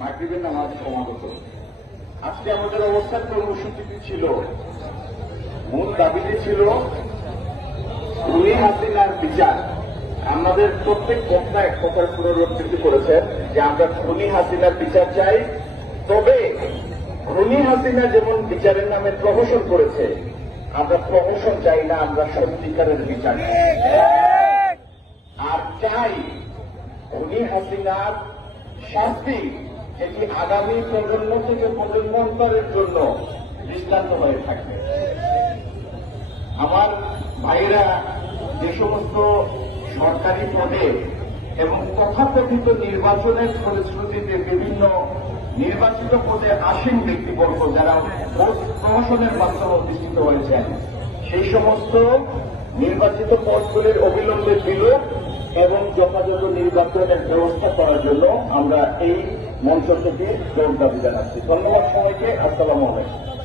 মাগরিবের নামাজ সমাগত আজকে আমাদের অবস্থান কর্মসূচিটি ছিল, মূল দাবিটি ছিল খুনি হাসিনার বিচার। আমাদের প্রত্যেক বক্তা এক কথার পুনরাবৃত্তি করেছেন যে আমরা খুনি হাসিনার বিচার চাই, তবে খুনি হাসিনা যেমন বিচারের নামে প্রহসন করেছে, আমরা প্রহসন চাই না, আমরা সত্যিকারের বিচার আর চাই খুনি হাসিনার শাস্তি এটি আগামী প্রজন্ম থেকে প্রজন্মান্তরের জন্য দৃষ্টান্ত হয়ে থাকবে আমার ভাইরা যে সমস্ত সরকারি পদে এবং তথাকথিত নির্বাচনের ফলশ্রুতিতে বিভিন্ন নির্বাচিত পদে আসীন ব্যক্তিবর্গ যারা ভোট প্রহসনের মাধ্যমে অধিষ্ঠিত হয়েছেন, সেই সমস্ত নির্বাচিত পদগুলির অবিলম্বে বিলোপ এবং যথাযথ নির্বাচনের ব্যবস্থা করার জন্য আমরা এই মঞ্চ থেকে জোর দাবি জানাচ্ছি। ধন্যবাদ সবাইকে আসসালামু আলাইকুম।